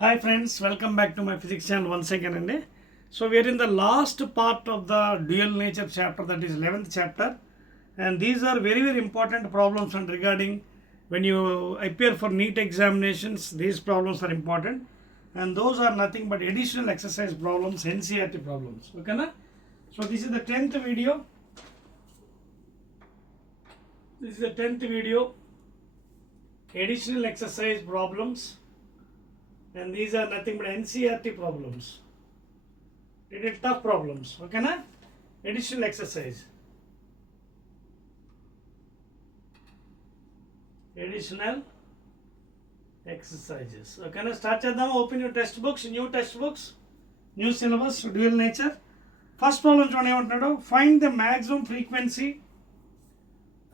Hi friends, welcome back to my physics channel once again. So we are in the last part of the dual nature chapter, that is 11th chapter, and these are very important problems. And regarding when you appear for NEET examinations, these problems are important, and those are nothing but additional exercise problems, NCERT problems. Okay na? So this is the 10th video. This is the 10th video, additional exercise problems. And these are nothing but NCERT problems. Little tough problems. Okay na? Additional exercise. Additional exercises. Okay na? Start చేద్దాం. Open your textbooks, new syllabus, dual nature. First problem చూడండి ఏమంటున్నాడు. Find the maximum frequency.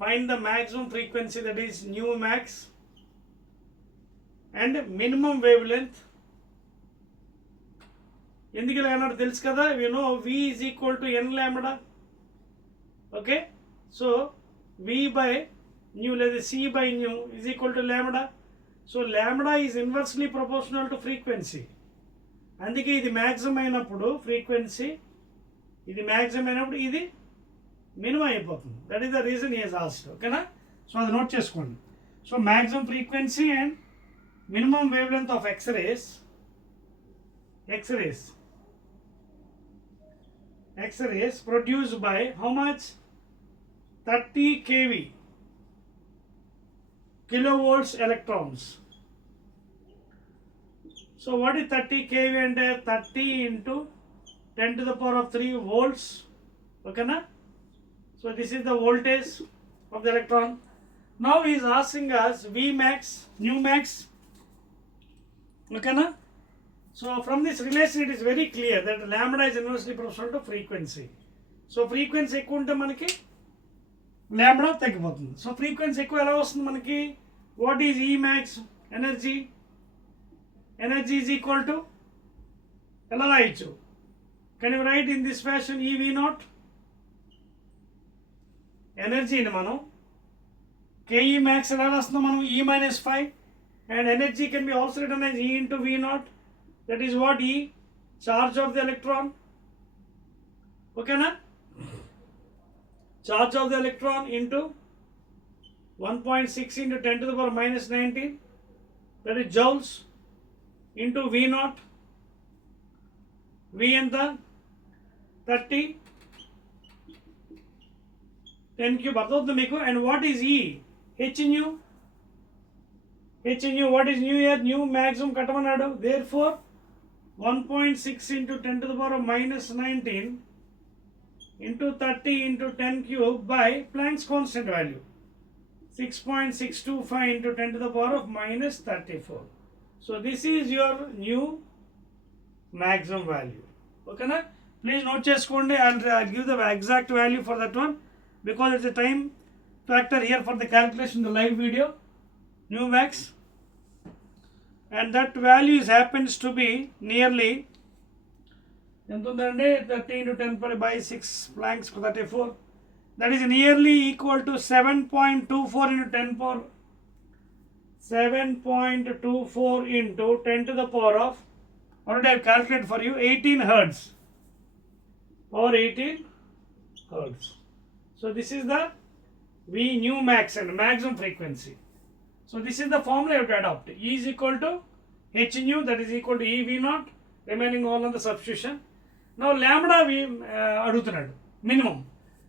Find the maximum frequency, that is nu max, and minimum wavelength. ఎందుకు ఇలా అన్నాడు తెలుసు కదా. we know v is equal to n lambda. okay, so v by nu లేదా c by nu is equal to lambda. so lambda is inversely proportional to frequency. అందుకే ఇది మ్యాక్సిమం అయినప్పుడు ఫ్రీక్వెన్సీ, ఇది మ్యాక్సిమం అయినప్పుడు ఇది మినిమం అయిపోతుంది. That is the reason he has asked. ఓకేనా? So అది నోట్ చేసుకోండి. So maximum frequency and minimum wavelength of X-rays produced by how much? 30 kV, kilovolts electrons. So what is 30 kV అంటే 30 into 10 to the power of 3 volts. Okay na? So this is the voltage of the electron. Now he is asking us V max, nu max. Okay na? So from this relation it is very clear that lambda is inversely proportional to frequency. So frequency ఎక్కువ ఉంటే మనకి lambda తగ్గిపోతుంది. So frequency ఎక్కువ ఎలా వస్తుంది మనకి? What is E max? Energy is equal to, ఎలా రాయొచ్చు? Can you write in this fashion? E V naught. ఎనర్జీని మనం KE max ఎలా రాస్తున్నాం మనం? E minus 5. And energy can be also written as E into V naught. That is what? E, charge of the electron. Okay na? Charge of the electron into 1.6 into 10 to the power minus 19. That is joules into V naught. V ఎంత? 30. 10 cube అర్థమవుతుంది మీకు. And what is E? H nu. What is nu here? Nu maximum కట్టమన్నాడు. Therefore 1.6 into 10 to the power of minus 19 into 30 into 10 cube by Planck's constant value 6.625 into 10 to the power of minus 34. So this is your new maximum value. Okay na? Please note చేసుకోండి. I'll give the exact value for that one because it's a time factor here for the calculation in the live video. Nu max, and that value happens to be nearly ఎంత ఉందండి? 30 into 10 by 6 Planck's 34. That is nearly equal to 7.24 into 10 power 7.24 into 10 to the power of, already I have calculated for you, 18 hertz. Power 18 hertz. So this is the V nu max and maximum frequency. So this is the formula you have to adopt. E is equal to H nu, that is equal to E V naught, remaining all on the substitution. Now lambda we adutunadu minimum.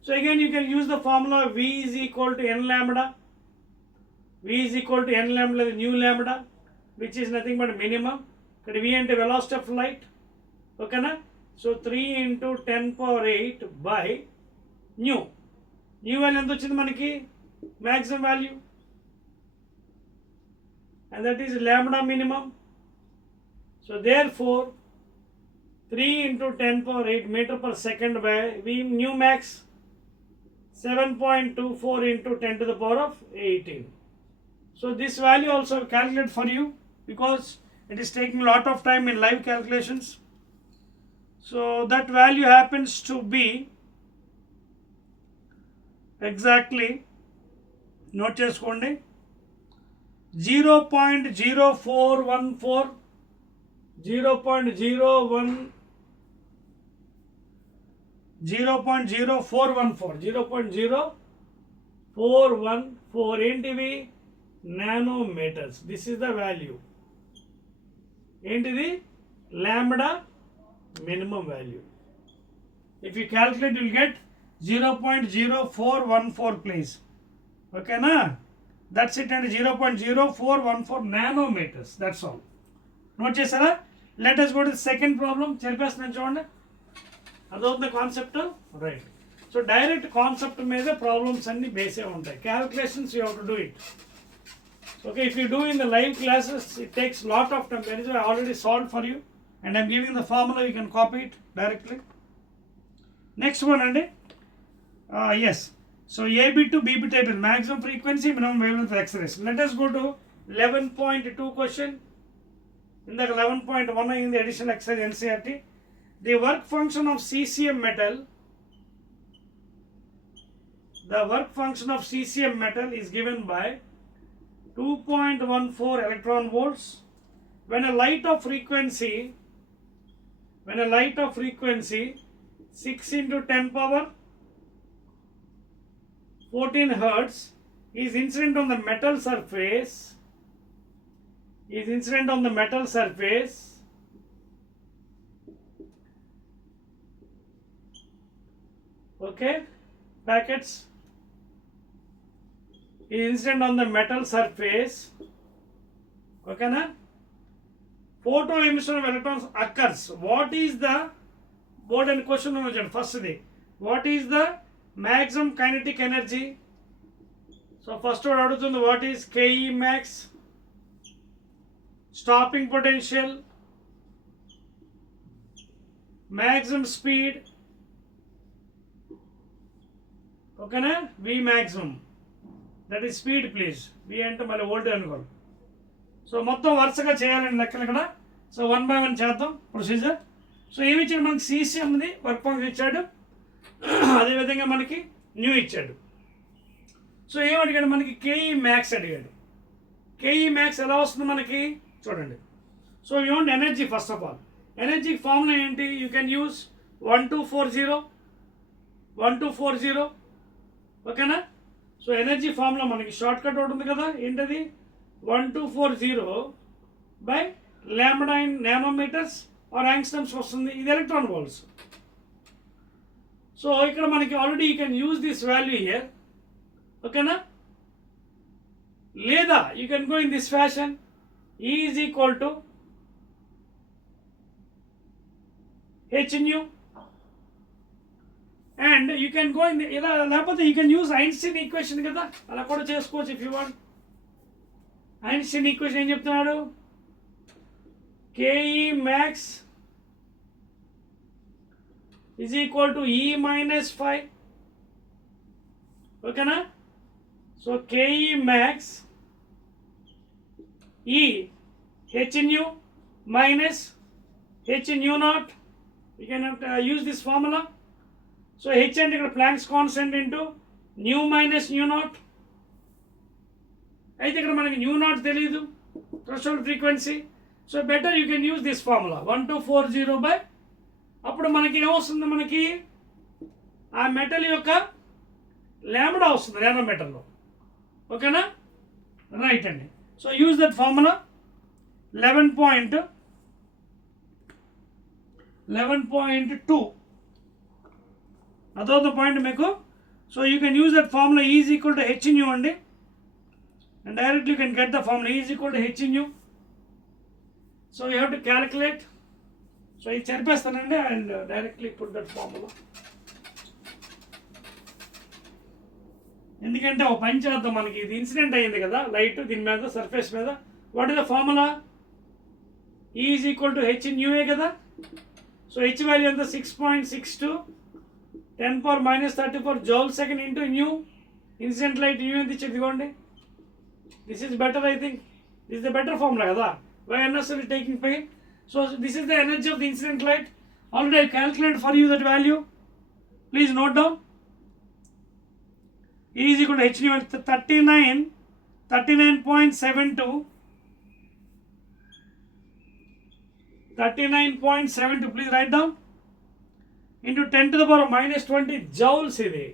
So again you can use the formula V is equal to n lambda. V is equal to n lambda, the new lambda, which is nothing but minimum. But V ante velocity of light. Okay na? So 3 into 10 power 8 by nu. Nu value ఎంత వచ్చింది మనకి? Maximum value. And that is lambda minimum. So therefore 3 into 10 power 8 meter per second by V nu max 7.24 into 10 to the power of 18. So this value also calculate for you because it is taking a lot of time in live calculations. So that value happens to be exactly, note చేసుకోండి, 0.0414 0.0414 ఏంటివి nanometers. This is the value. ఏంటిది lambda minimum value. If you calculate, you will get 0.0414 please. Okay na? That's it, and 0.0414 nanometers. That's all. Note chesara. Let us go to the second problem. Cheripastunnanu chudandi. Adoutundi concept, right? So direct concept meeda problems anni base untayi. Calculations you have to do it. Okay, if you do in the live classes, it takes lot of time. That is why I already solved for you, and I am giving the formula. You can copy it directly. Next one, and yes. So AB to BB type is maximum frequency, minimum wavelength of X-rays. Let us go to 11.2 question. In the 11.1 in the additional exercise NCERT, the work function of cesium metal. The work function of cesium metal is given by 2.14 electron volts when a light of frequency 6 into 10 power 14 hertz is incident on the metal surface. Okay, packets is incident on the metal surface. Okay na? Photo emission of electrons occurs. What is the board and question first day? What is the maximum kinetic energy? So first one adugutundi, what is Ke max, stopping potential, maximum speed, okay na? V maximum, that is speed please. V ante mali volt anukoni. So మొత్తం వరుసగా చేయాలండి లెక్కలు ఇక్కడ. సో 1 by 1 చేద్దాం procedure. So ఏమి ఇచ్చాడు మనకి? సీసీఎంది వర్క్ ఫంక్షన్ ఇచ్చాడు, అదేవిధంగా మనకి న్యూ ఇచ్చాడు. సో ఏం అడిగాడు మనకి? కేఈ మ్యాక్స్ అడిగాడు. కేఈ మ్యాక్స్ ఎలా వస్తుంది మనకి చూడండి. So you want energy. First of all energy formula ఏంటి? You can use 1240. ఓకేనా? సో ఎనర్జీ ఫార్ములా మనకి షార్ట్ కట్ ఒకటి ఉంది కదా, ఏంటది? 1240 by lambda in nanometers or angstroms వస్తుంది. ఇది ఎలక్ట్రాన్ వోల్ట్స్. సో ఇక్కడ మనకి already you can use this value here. ఓకేనా? లేదా you can go in this fashion. E is equal to h nu, and you can go in ఇలా, లేకపోతే you can use Einstein equation కదా, అలా కూడా చేసుకోవచ్చు if you want. Einstein equation ఏం చెప్తున్నాడు? Ke max is equal to E minus phi. ఓకేనా? So Ke max E h nu minus h nu naught. You can use this formula. So h అంటే ఇక్కడ Planck's constant into nu minus nu naught. అయితే ఇక్కడ మనకి nu naught తెలియదు, threshold frequency. So better you can use this formula 1240 by, అప్పుడు మనకి ఏమొస్తుంది? మనకి ఆ మెటల్ యొక్క లాంబ్డా వస్తుంది నానోమీటర్లో. ఓకేనా? రైట్ అండి. So use that formula 11.2. అదొక పాయింట్ మీకు. So you can use that formula. E is equal to h nu అండి, and directly you can get the formula. E is equal to h nu. So you have to calculate. So ఇది చెరిపేస్తానండి and directly put that formula. ఎందుకంటే ఒక పని చేద్దాం, మనకి ఇది ఇన్సిడెంట్ అయ్యింది కదా లైట్ దీని మీద సర్ఫేస్ మీద. What is the formula? E is equal to h nu కదా. సో h వాల్యూ ఎంత? 6.62 10 power minus 34 joule second into nu. Incident light nu ఎంత ఇచ్చేది? ఇదిగోండి. This is better, I think. This is the better formula కదా. Why unnecessarily taking pain? So this is the energy of the incident light. Already I calculated for you that value. Please note down. E is equal to h nu at 39.72 39.72, please write down, into 10 to the power minus 20 joules ఇది.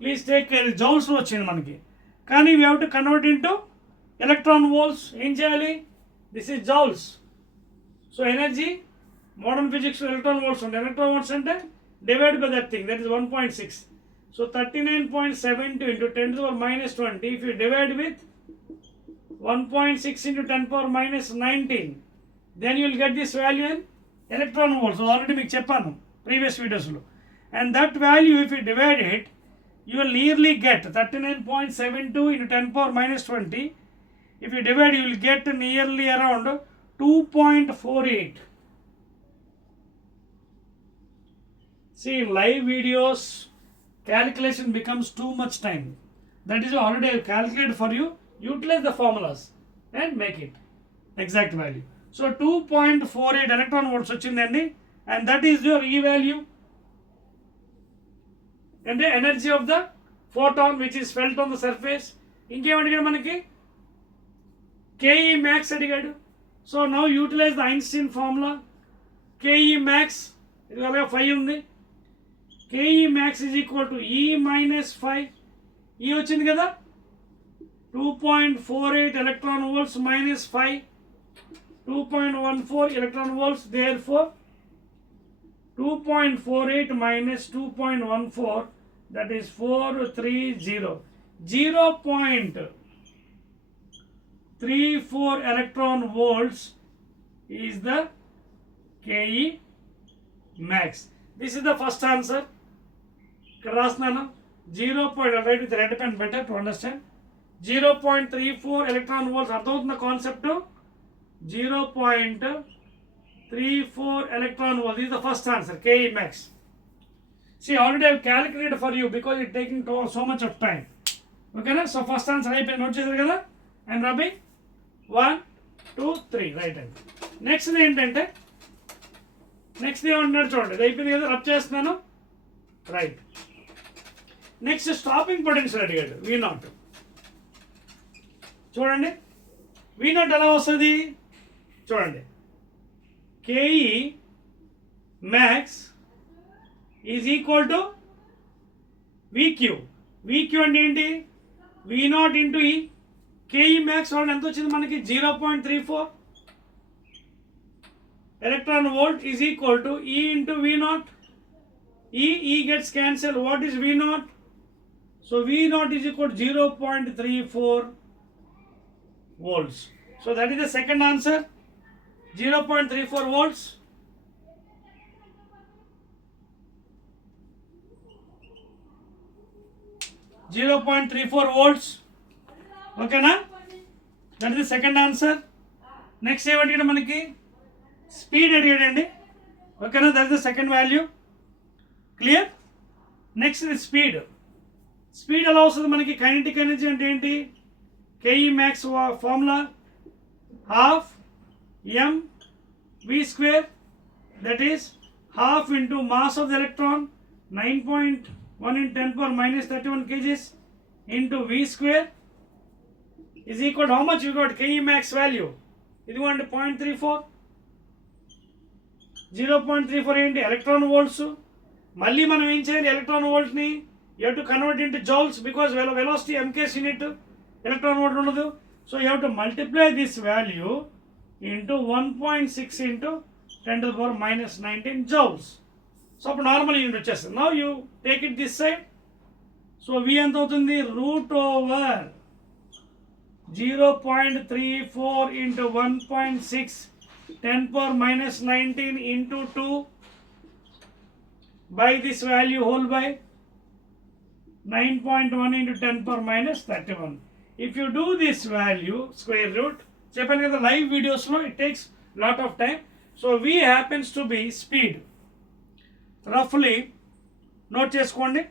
Please take care, జౌల్స్లో వచ్చింది మనకి, కానీ we have to convert into electron volts. ఏం చేయాలి? This is joules. So energy modern physics electron volts ఉంటాయి. Electron volts అంటే divide by that thing, that is 1.6. సో 39.72 into 10 to the power minus 20, if you divide with 1.6 into 10 power minus 19, then you will get this value in electron volts. So already మీకు చెప్పాను previous videosలో. And that value, if you divide it, you will nearly get 39.72 into 10 power minus 20. If you divide, you will get nearly around 2.48. See, in live videos, calculation becomes too much time. That is already I have calculated for you. Utilize the formulas and make it exact value. So 2.48 electron volts వచ్చిందండి, and that is your E value and the energy of the photon which is felt on the surface. ఇంకేం అడిగాడు మనకి? KE max అడిగాడు. So now utilise the Einstein formula. KE max ఇది అలాగే 5 ఉంది. KE max is equal to E minus 5. E వచ్చింది కదా, 2.48 electron volts minus 5, 2.14 electron volts. Therefore 2.48 minus 2.14, that is 430. 0.34 electron volts is the KE max. This is the first answer. ఇక్కడ రాస్తున్నాను 0. write with red pen better to understand. 0.34 electron volts. అర్థమవుతున్న concept? 0.34 electron volts. This is the first answer, KE max. See, already I have calculated for you because it taking so much of time. Okay na? So first answer అయిపోయి నోట్ చేశారు కదా. And రబీ 1, 2, 3 రైట్ అండి. నెక్స్ట్ ఏంటంటే, నెక్స్ట్ ఏమంటున్నాడు చూడండి, ఇది అయిపోయింది కదా, రబ్ చేస్తున్నాను. రైట్. నెక్స్ట్ స్టాపింగ్ పొటెన్షియల్ అడిగాడు, V0. చూడండి V0 ఎలా వస్తుంది చూడండి. KE max is equal to VQ. VQ అంటే ఏంటి? V0 into E. KE max చూడండి ఎంత వచ్చింది మనకి? 0.34 electron volt is equal to E into V0. E gets cancelled. What is V0? So V0 is equal to 0.34 volts. So that is the second answer, 0.34 volts. Okay na? That is the second answer. Next ఏమడిగాడు మనకి? స్పీడ్ అడిగాడండి. ఓకేనా? that is the second value. Clear? Next is speed. Speed ఎలా వస్తుంది మనకి? Kinetic energy అంటే ఏంటి? KE max formula half mv square, that is half into mass of the electron, 9.1 in 10 power minus 31 kgs into v square is equal to how much? You got KE max value. ఇది want 0.34. 0.34 ఏంటి? Electron volts. మళ్ళీ మనం ఏం చేయాలి? Electron వోల్ట్ని you have to convert into joules because velocity mks unit, electron volt ఉండదు. So you have to multiply this value into 1.6 into 10 to the power minus 19 joules. So అప్పుడు normal unit వచ్చేస్తుంది. Now you take it this side. So V ఎంత అవుతుంది? Root over 0.34 into 1.6 10 power minus 19 into 2 by this value whole by 9.1 into 10 power minus 31. If you do this value square root, చెప్పాను కదా లైవ్ వీడియోస్లో it takes lot of time. So V happens to be speed. Roughly note చేసుకోండి,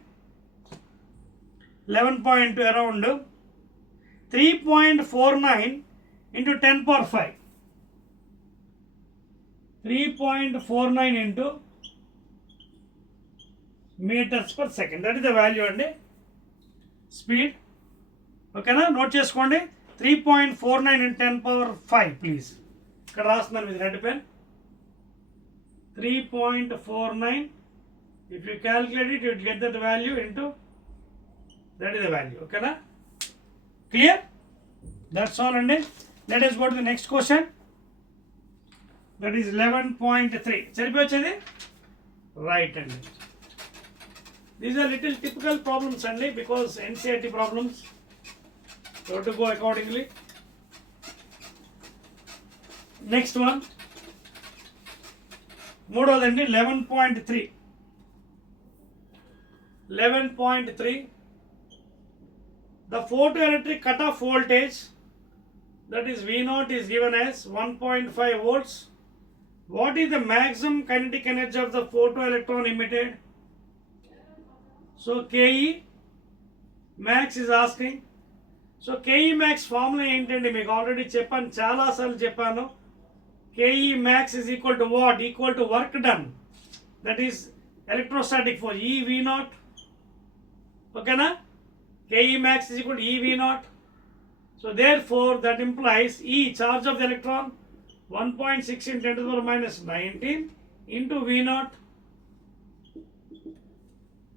11 around 3.49 into 10 power 5. 3.49 into meters per second. That is the value అండి స్పీడ్. ఓకేనా? నోట్ చేసుకోండి. 3.49 into 10 power 5 ప్లీజ్. ఇక్కడ రాస్తున్నాను with red pen. 3.49. If you calculate it, you will get that value into, that is the value. Okay na? Clear? That's all అండి. Let us go to the next question. That is 11.3. సరిపోవచ్చేది? Right అండి. These are little typical problems only because NCERT problems. You have to go accordingly. Next one. మూడోదండి 11.3. 11.3. The photoelectric cutoff voltage, that is V0, is given as 1.5 volts. What is the maximum kinetic energy of the photoelectron emitted? So KE max is asking. So KE max formula ఏంటండి మీకు already చెప్పాను, చాలాసార్లు చెప్పాను. KE max is equal to what? Equal to work done. That is electrostatic force, E V0. Okay na? KE max is equal to E V0. So therefore that implies E, charge of the electron, 1.6 into 10 to the power minus 19 into V0.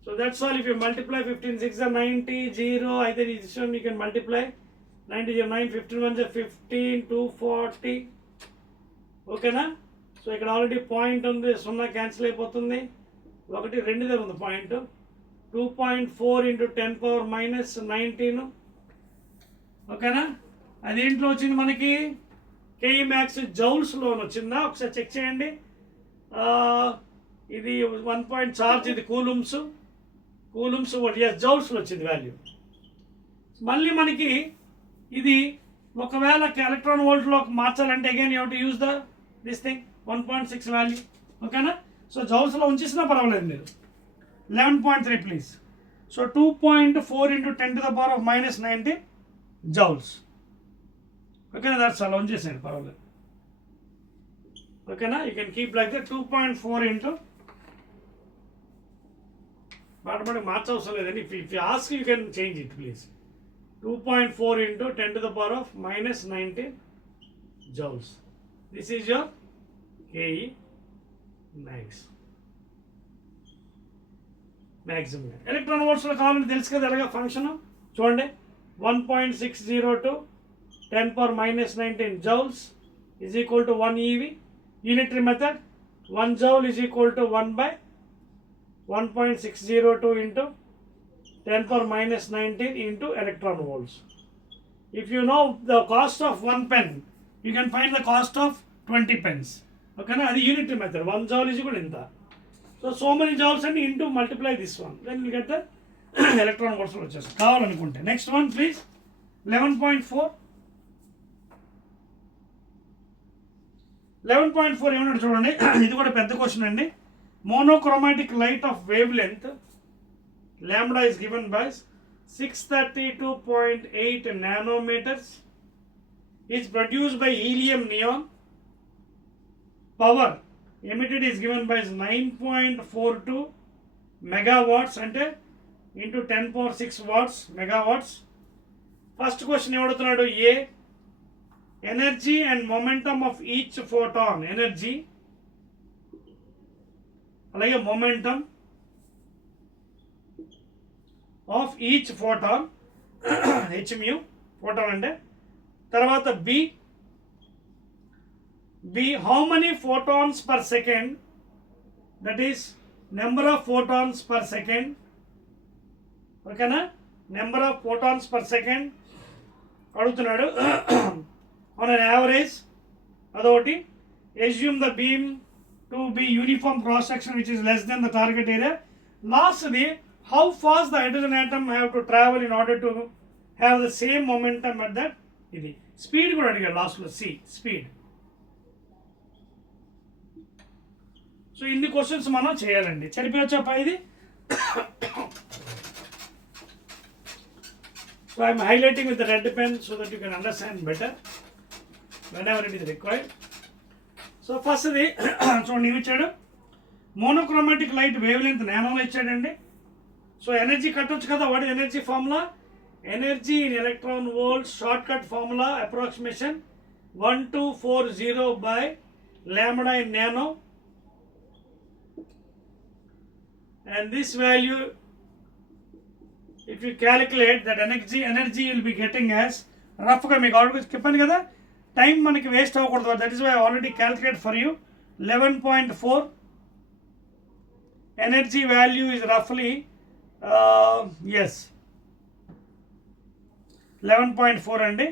So that's all. If you multiply 15 6 are 90, 0, either this one you can multiply. 90 is 9, 15 1 is 15, 240. Okay na? So ఇక్కడ already point ఉంది, 0 క్యాన్సిల్ అయిపోతుంది, 1 2 దగ్గర ఉంది పాయింట్. 2.4 into 10 power minus 19. ఓకేనా? అది ఏంట్లో వచ్చింది మనకి? KE max జౌల్స్లో వచ్చిందా? ఒకసారి చెక్ చేయండి. ఇది 1 పాయింట్ చార్జ్, ఇది కూలుమ్స్ ఎస్ జౌల్స్లో వచ్చింది వాల్యూ. మళ్ళీ మనకి ఇది ఒకవేళ ఎలక్ట్రాన్ వోల్ట్లో మార్చాలంటే again you have to use this thing 1.6 వాల్యూ. ఓకేనా? సో జౌల్స్లో ఉంచేసినా పర్వాలేదు మీరు. 11.3 please. So 2.4 into 10 to the power of minus 19 joules. ఓకేనా? దాట్స్ అలా ఉంచేసాను, పర్వాలేదు. ఓకేనా? You can keep like that. 2.4 into automatic మార్చవసరం లేదండి. If you ask you can change it please. 2.4 into 10 to the power of minus 19 joules. This is your KE max. Maximum electron వోల్ట్స్లో కావాలంటే తెలుసు కదా ఎలాగా ఫంక్షన్. చూడండి, 1.602 10 power minus 19 joules is equal to 1 EV. Unitary method, 1 joule is equal to 1 by 1.602 into 10 power minus 19 into electron volts. If you know the cost of 1 pen, you can find the cost of 20 pens. Okay na? Adi unitary method. 1 joule is equal to inta. So many joules and into multiply this one, then you get the electron volts వచ్చేస్తుంది కావాలనుకుంటే. Next one please. 11.4. 11.4 ఏమన్నాడు చూడండి. ఇది కూడా పెద్ద క్వశ్చన్ అండి. Monochromatic light of wave length lambda is given by 632.8 nanometers is produced by helium neon. Power emitted is given by 9.42 megawatts అంటే into 10 power 6 watts megawatts. First question ఏమడుతున్నాడు? A energy and momentum of each photon, energy అలాగే momentum of each photon, h nu photon అంటే. తర్వాత b how many photons per second, that is number of photons per second. ఓకేనా? Number of photons per second అడుగుతున్నాడు. on an average అదొకటి. assume the beam to be uniform cross section which is less than the target area. Lastly, how fast the hydrogen atom have to travel in order to have the same momentum at that. ఇది speed కూడా అడిగాడు లాస్ట్లో. C speed. So ఇన్ని questions మనం చేయాలండి. సరిపోవచ్చా ఇది? So I'm highlighting with the red pen so that you can understand better whenever it is required. So ఫస్ట్ది చూడండి, ఇవి ఇచ్చాడు. మోనోక్రోమాటిక్ లైట్ వేవ్ లెంత్ నానోలో ఇచ్చాడండి. సో ఎనర్జీ కట్టొచ్చు కదా. వాటి energy formula energy in electron volts, shortcut formula approximation 1240 by lambda in nano, and this value, if you calculate that energy you will be getting as roughly మీకు already చెప్పాను కదా time మనకి waste అవ్వకూడదు, that is why I already calculate for you 11.4. energy value is roughly yes 11.4 అండి.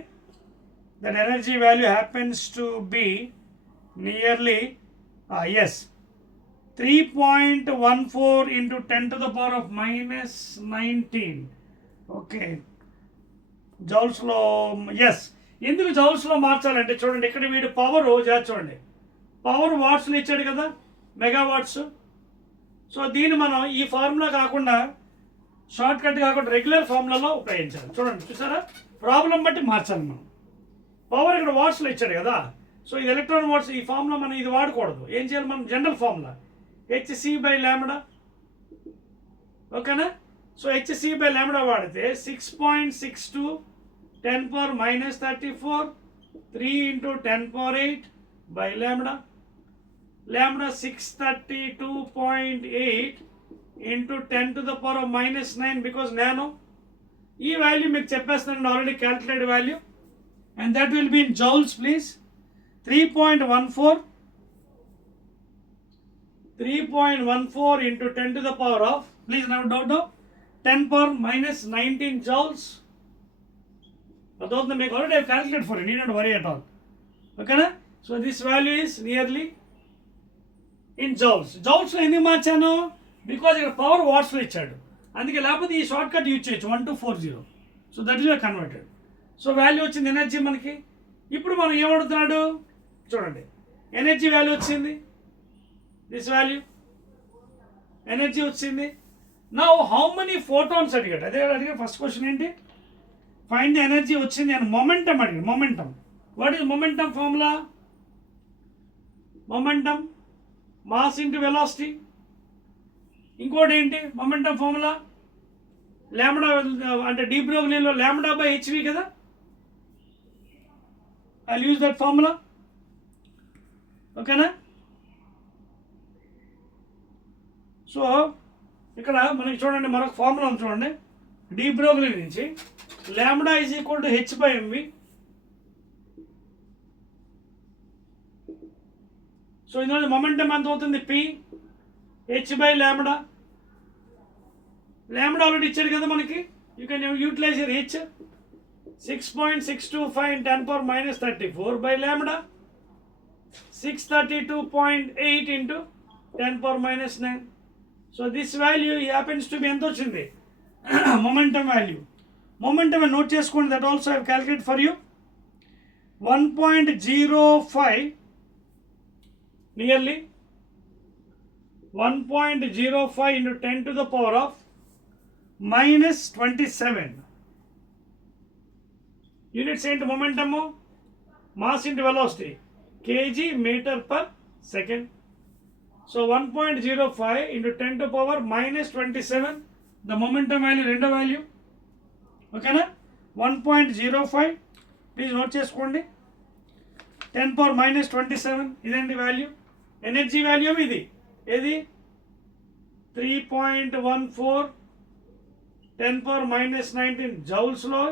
that energy value happens to be nearly yes 3.14 into 10 to the power of minus 19. Okay జౌల్స్లో yes. ఎందుకు జౌల్స్లో మార్చాలంటే చూడండి ఇక్కడ వీడు పవర్ చూడండి పవర్ వాట్స్లో ఇచ్చాడు కదా మెగావాట్స్. సో దీన్ని మనం ఈ ఫార్ములా కాకుండా షార్ట్ కట్ కాకుండా రెగ్యులర్ ఫార్ములాలో ఉపయోగించాలి. చూడండి చూసారా ప్రాబ్లం బట్టి మార్చాలి మనం. పవర్ ఇక్కడ వాట్స్లో ఇచ్చాడు కదా, సో ఇది ఎలక్ట్రాన్ వాట్స్, ఈ ఫార్ములా మనం ఇది వాడకూడదు. ఏం చేయాలి మనం general formula HC by lambda, ఓకేనా. సో హెచ్సి బై ల్యాండా వాడితే 6.62 10 power minus 34 3 into 10 power 8 by lambda. Lambda 632.8 into 10 to the power of minus 9 because nano. ఈ వాల్యూ మీకు చెప్పేస్తానండి already calculated value, and that will be in joules please. 3.14 into 10 to the power of, please now doubt 10 power minus 19 joules. Although make already I have calculated for you, need not worry at all. Okay na? So this value is nearly in joules. Joules lo endhi marchanu because ఇక్కడ power watts లో ఇచ్చాడు, అందుకే లేకపోతే ఈ short cut use చేయొచ్చు 1240. So that is converted. So value వచ్చింది ఎనర్జీ మనకి. ఇప్పుడు మనం ఏమడుగుతున్నాడు చూడండి, ఎనర్జీ వాల్యూ వచ్చింది, దిస్ వాల్యూ ఎనర్జీ వచ్చింది. నౌ హౌ మెనీ ఫోటాన్స్ అడిగాడు, అదే అడిగాడు ఫస్ట్ క్వశ్చన్ ఏంటి, ఫైండ్ ది ఎనర్జీ వచ్చింది అని మొమెంటం అడిగాడు. Momentum, what is momentum formula, momentum mass into velocity. ఇంకోటి ఏంటి మొమెంటం ఫార్ములా లాంబ్డా, అంటే డీ బ్రోగ్లీలో లాంబ్డా బై హెచ్వి కదా, ఐ యూజ్ దట్ ఫార్ములా. ఓకేనా. సో ఇక్కడ మనకి చూడండి మరొక ఫార్ములా ఉంది చూడండి, డీ బ్రోగ్లీ నుంచి lambda is equal to H by MV. So ఇందులో మొమెంటం ఎంత అవుతుంది, P H by lambda. Lambda already ఇచ్చాడు కదా మనకి, you can utilise your H. 6.625 in 10 power minus 34 by lambda. 632.8 into 10 power minus 9. So this value happens to be ఎంత వచ్చింది momentum value. Momentum note చేసుకోండి, that also I have calculated for you. 1.05 nearly 1.05 into 10 to the power of minus 27. యూనిట్స్ ఏంటి momentum, mass into velocity, kg meter per second. So 1.05 into 10 to power minus 27 the momentum value, రెండో వాల్యూ. ఓకేనా. 1.05 please note చేసుకోండి, 10 power minus 27 ఇదండి value. Energy value ఇది ఏది 3.14 10 power minus 19 జౌల్స్లో.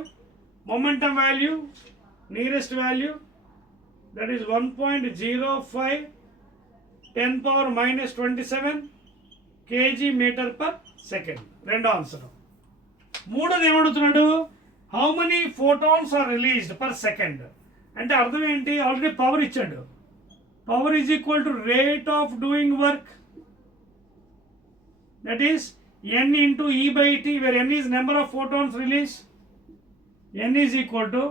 Momentum value, nearest value, that is 1.05 10 power minus 27 kg meter per second. రెండో answer. మూడోది ఏమడుగుతున్నాడు, how many photons are released per second. అంటే అర్థం ఏంటి, ఆల్రెడీ పవర్ ఇచ్చాడు, power is equal to rate of doing work, that is n into E by T, where n is number of photons released. n is equal to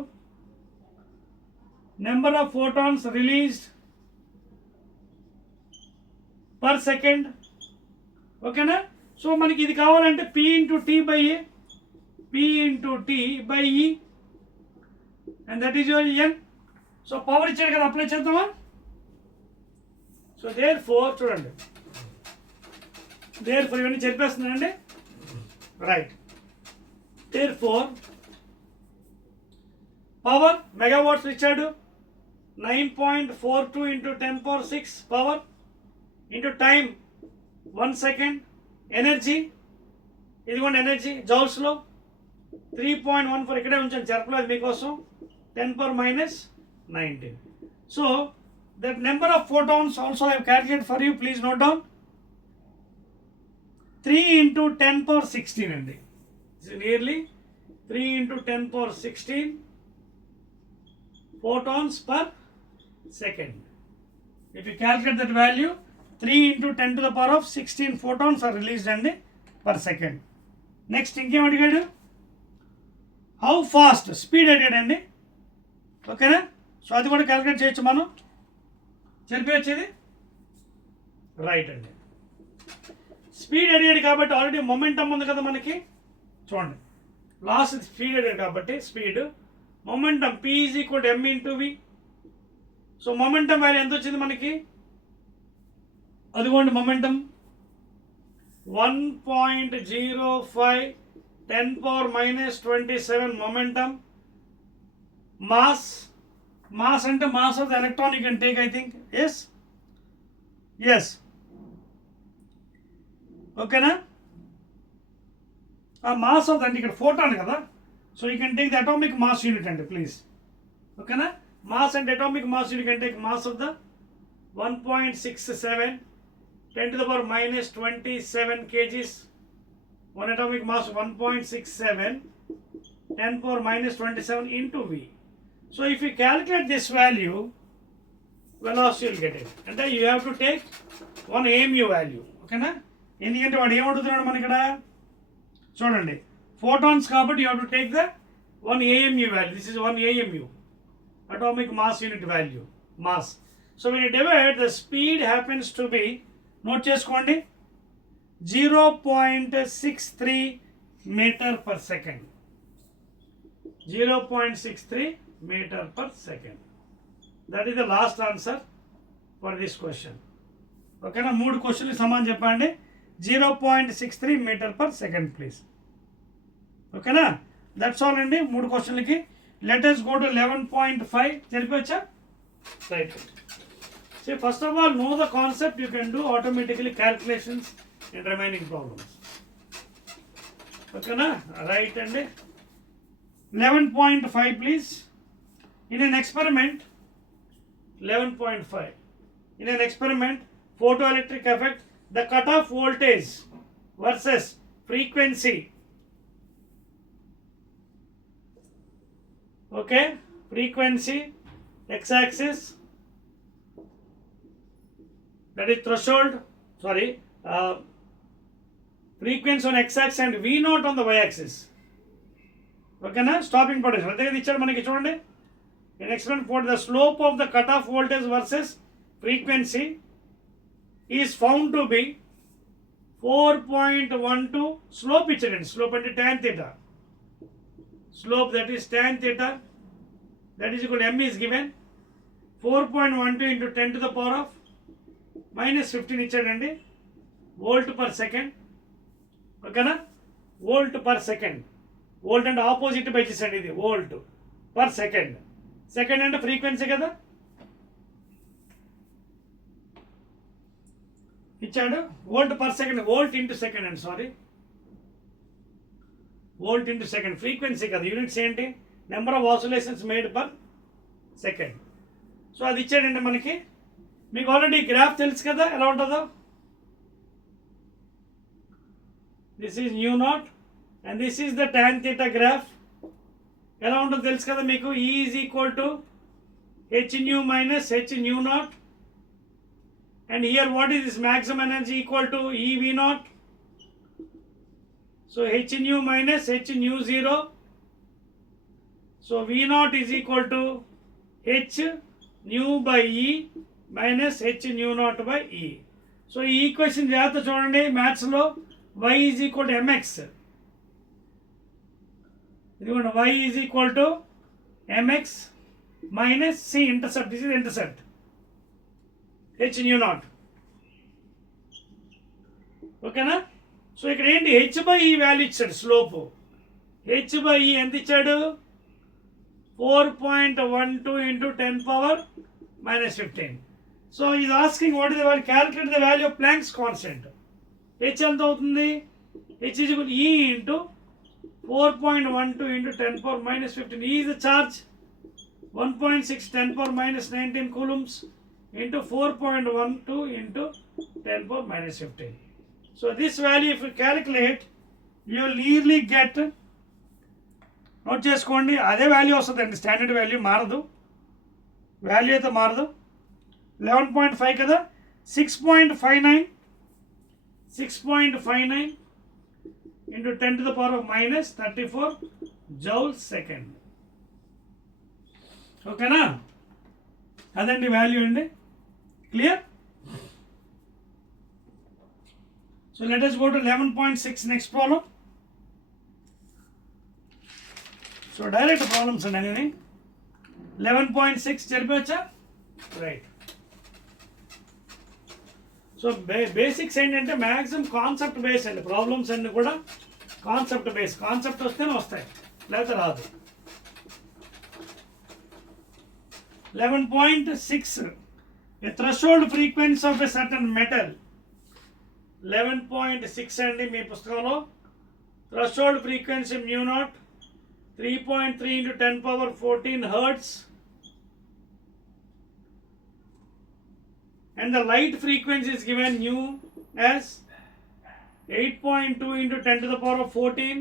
number of photons released per second. ఓకేనా. సో మనకి ఇది కావాలంటే p into T by A, p into T by E, and that is your n. So power ఇచ్చాడు కదా, apply చేద్దామా. So therefore చూడండి, therefore ఇవన్నీ చెప్పేస్తున్నానండి, right. Therefore power megawatts ఇచ్చాడు 9.42 into 10 power 6 power into time 1 second. Energy ఇదిగోండి energy జౌల్స్లో 3.14 ఇక్కడే ఉంచాను జరపలేదు మీకోసం 10 power minus 19. So that number of photons also I have calculated for you. Please note down 3 into 10 power 16 అండి. Nearly 3 into 10 power 16 photons per second. If you calculate that value, 3 into 10 to the power of 16 photons are released and per second. Next ఇంకేం అడిగాడు, how fast speed అడిగాడండి. ఓకేనా, so అది కూడా క్యాలిక్యులేట్ చేయొచ్చు మనం, వచ్చేది రైట్ అండి. స్పీడ్ అడిగాడు కాబట్టి ఆల్రెడీ మొమెంటం ఉంది కదా మనకి, చూడండి లాస్ట్ స్పీడ్ అడిగాడు కాబట్టి speed momentum P is equal to M into V. So momentum value ఎంత వచ్చింది మనకి, అదిగోండి మొమెంటం 1.05 10 power minus 27 momentum. Mass అంటే mass of the electron you can take, I think. Yes ఓకేనా. ఆ మాస్ ఆఫ్ అంటే ఇక్కడ ఫోటాన్ కదా, so you can take the atomic mass unit అండి ప్లీజ్. ఓకేనా, mass and atomic mass unit can take mass of the 1.67 10 to the power minus 27 kgs. One atomic mass 1.67 10 power minus 27 into V. So if you calculate this value, velocity will get it. And then you have to take one AMU value. Okay na? ఎందుకంటే వాడు ఏమడుగుతున్నాడు మన ఇక్కడ చూడండి, photons కాబట్టి you have to take the one AMU value. This is one AMU, atomic mass unit value, mass. So when you divide, the speed happens to be, note చేసుకోండి, 0.63 metre per second. 0.63 metre per second. That is the last answer for this question. ఓకేనా, 3 క్వశ్చన్లు సమానం చెప్పండి. 0.63 metre per second please. ఓకేనా, that's all అండి 3 క్వశ్చన్లకి. Let us go to 11.5. సరిపోవచ్చా? Right. See, first of all, know the concept, you can do automatically calculations in remaining problems. Okay na? Right and 11.5 please. In an experiment, 11.5. In an experiment, photoelectric effect, the cutoff voltage versus frequency. Okay, frequency, x-axis, that is threshold, frequency on x-axis and V0 on the y-axis. Okay na, stopping potential ante ichchadu manaki chudandi. In experiment for the slope of the cutoff voltage versus frequency is found to be 4.12. slope ichchadandi, slope ante tan theta, slope that is tan theta, that is equal to M is given 4.12 into 10 to the power of minus 15 ఇచ్చాడండి, volt per second. ఓకేనా, volt per second. Volt అంటే opposite by చేసాడు, ఇది volt per second. Second అంటే frequency కదా ఇచ్చాడు, volt per second, volt into second అండి, sorry volt into second. Frequency కదా, యూనిట్స్ ఏంటి, number of oscillations made per second. So అది ఇచ్చాడండి మనకి. మీకు ఆల్రెడీ గ్రాఫ్ తెలుసు కదా ఎలా ఉంటుందో. This is new not and this is the tan theta graph. ఎలా ఉంటుందో తెలుసు కదా మీకు. E is equal to h nu minus h nu naught, and here what is this maximum energy equal to E V naught. So h nu minus h nu 0. So V naught is equal to h nu by E minus h nu naught by E. So ఈ ఈక్వేషన్ జాగ్రత్త చూడండి, మ్యాథ్స్లో y is equal to mx. ఇదిగోండి y is equal to mx minus c intercept. This is intercept h nu naught. ఓకేనా, సో ఇక్కడ ఏంటి h by e value ఇచ్చాడు, slope h by e ఎంత ఇచ్చాడు 4.12 into 10 power minus 15. So he is asking what is the value, calculate the value of Planck's constant. H ఎంత అవుతుంది? H is equal to E into 4.12 into 10 power minus 15. E is the charge, 1.6 10 power minus 19 coulombs into 4.12 into 10 power minus 15. So this value if you calculate, you will nearly get, note చేసుకోండి, అదే వాల్యూ వస్తుందండి, standard value మారదు, వాల్యూ అయితే మారదు. 11.5 కదా, 6.59 into 10 to the power of minus 34 joules second. ఓకేనా, అదండి వాల్యూ అండి. Clear? So let us go to 11.6 next problem. So direct problems అండి అన్నీ. 11.6 జరిపేవచ్చా? రైట్. సో బేసిక్స్ ఏంటంటే మ్యాక్సిమం కాన్సెప్ట్ బేస్ అండి, ప్రాబ్లమ్స్ అన్నీ కూడా కాన్సెప్ట్ బేస్. కాన్సెప్ట్ వస్తేనే వస్తాయి, లేకపోతే రాదు. 11.6 a threshold frequency of a certain metal. 11.6 అండి మీ పుస్తకంలో. threshold frequency mu naught 3.3 into 10 power 14 hertz, and the light frequency is given nu as 8.2 into 10 to the power of 14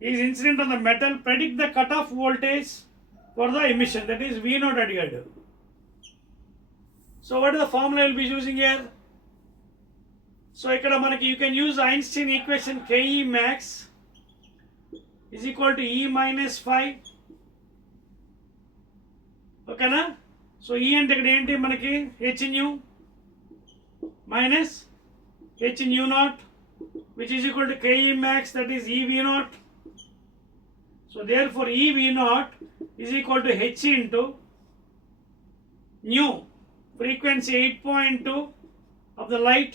is incident on the metal. Predict the cutoff voltage for the emission, that is V naught అడిగాడు. So what is the formula I will be using here? So ఇక్కడ మనకి you can use Einstein equation KE max is equal to E minus 5. ఓకేనా? So E అంటే ఇక్కడ ఏంటి మనకి H nu minus H nu naught which is equal to KE max, that is E V naught. So therefore E V naught is equal to H into nu, frequency 8.2 of the light,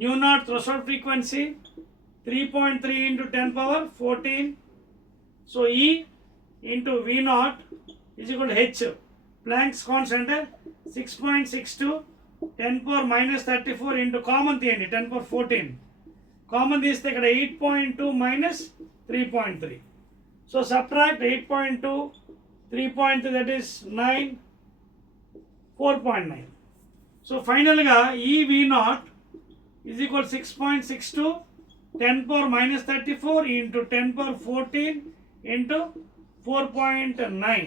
nu naught threshold frequency 3.3 into 10 power 14. So E into V naught is equal to H, Planck's constant 6.62 10 power minus 34 into common తీయండి 10 power 14. కామన్ తీస్తే ఇక్కడ 8.2 minus 3.3. So subtract 8.2 3.3, that is 9, 4.9. So finally E V naught is equal to 6.62 10 power minus 34 into 10 power 14 into 4.9.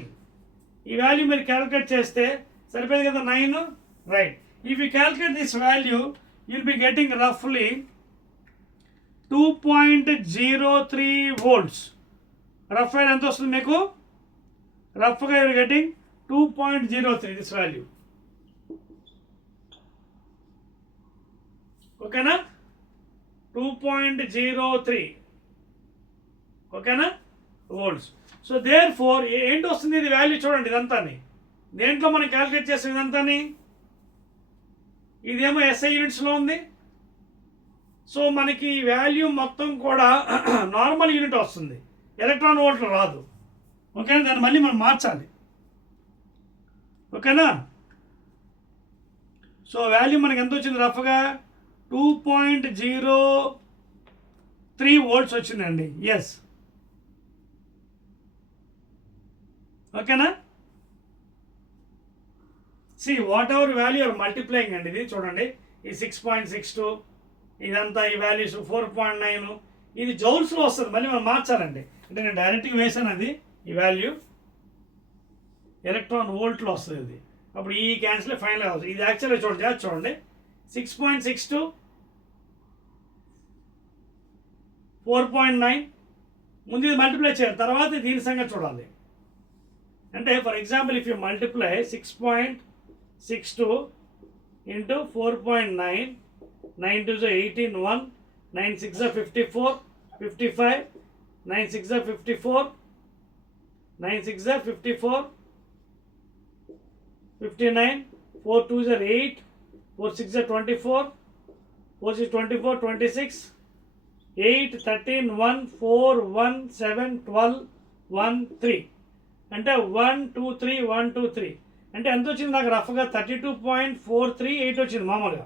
ఈ వాల్యూ మీరు క్యాలిక్యులేట్ చేస్తే సరిపోయింది కదా, 9. Right. If you calculate this value you will be getting రఫ్లీ 2.03 volts. Rough అయిన ఎంత వస్తుంది మీకు? రఫ్గా యూర్ గెటింగ్ 2.03 దిస్ వాల్యూ. ఓకేనా? 2.03 ఓకేనా వోల్ట్స్. సో దేర్ ఫోర్ ఏంటి వస్తుంది ఇది వాల్యూ చూడండి, ఇదంతా దేంట్లో మనం క్యాలిక్యులేట్ చేస్తాం ఇదంతా. ఇదేమో SI యూనిట్స్లో ఉంది. సో మనకి వాల్యూ మొత్తం కూడా నార్మల్ యూనిట్ వస్తుంది, ఎలక్ట్రాన్ వోల్ట్లు రాదు. ఓకేనా? దాన్ని మళ్ళీ మనం మార్చాలి. ఓకేనా? సో వాల్యూ మనకి ఎంత వచ్చింది రఫ్గా? 2.03 volts వచ్చిందండి. ఎస్. ఓకేనా? See whatever value are multiplying అండి. ఇది చూడండి, ఈ 6.62 ఇదంతా ఈ వాల్యూస్ 4.9 ఇది జౌల్స్లో వస్తుంది. మళ్ళీ మనం మార్చాలండి, అంటే నేను డైరెక్ట్గా వేసాను అది ఈ వాల్యూ ఎలక్ట్రాన్ వోల్ట్లో వస్తుంది ఇది. అప్పుడు ఈ క్యాన్సిల్ ఫైనల్ అవుతుంది. ఇది యాక్చువల్గా చూడండి 6.62 4.9 ముందు ఇది మల్టిప్లై చేయాలి, తర్వాత దీని సంగతి చూడాలి. అంటే for example if you multiply 6.62 into 4.9, 9 2 is 18, 1, 9 6 is 54, 55, 9 6 is 54, 9 6 is 54, 59, 4 2 is 8, 4 6 is 24, 4 6 is 24, 26, 8, 13, 1, 4, 1, 7, 12, 1, 3 అంటే 1, 2, 3, 1, 2, 3 అంటే ఎంత వచ్చింది నాకు రఫ్గా 32.438 వచ్చింది మామూలుగా.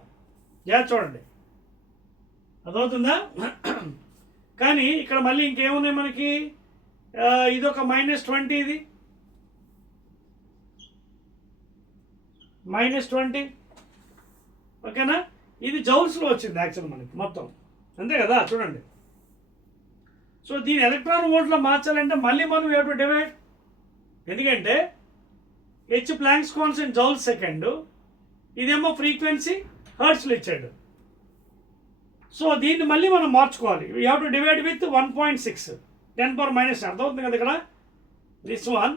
చూడండి అదవుతుందా? కానీ ఇక్కడ మళ్ళీ ఇంకేమున్నాయి మనకి, ఇదొక -20, ఇది -20, ఓకేనా. ఇది జౌల్స్లో వచ్చింది యాక్చువల్ మనకి మొత్తం, అంతే కదా. చూడండి, సో దీని ఎలక్ట్రాన్ వోల్ట్లో మార్చాలంటే మళ్ళీ మనం యూ హావ్ టు డివైడ్, ఎందుకంటే H planks constant joules second, ఇదేమో ఫ్రీక్వెన్సీ హర్ట్స్లో ఇచ్చాడు. సో దీన్ని మళ్ళీ మనం మార్చుకోవాలి. You have to divide with 1.6 10⁻⁻⁻. అర్థమవుతుంది కదా ఇక్కడ, this one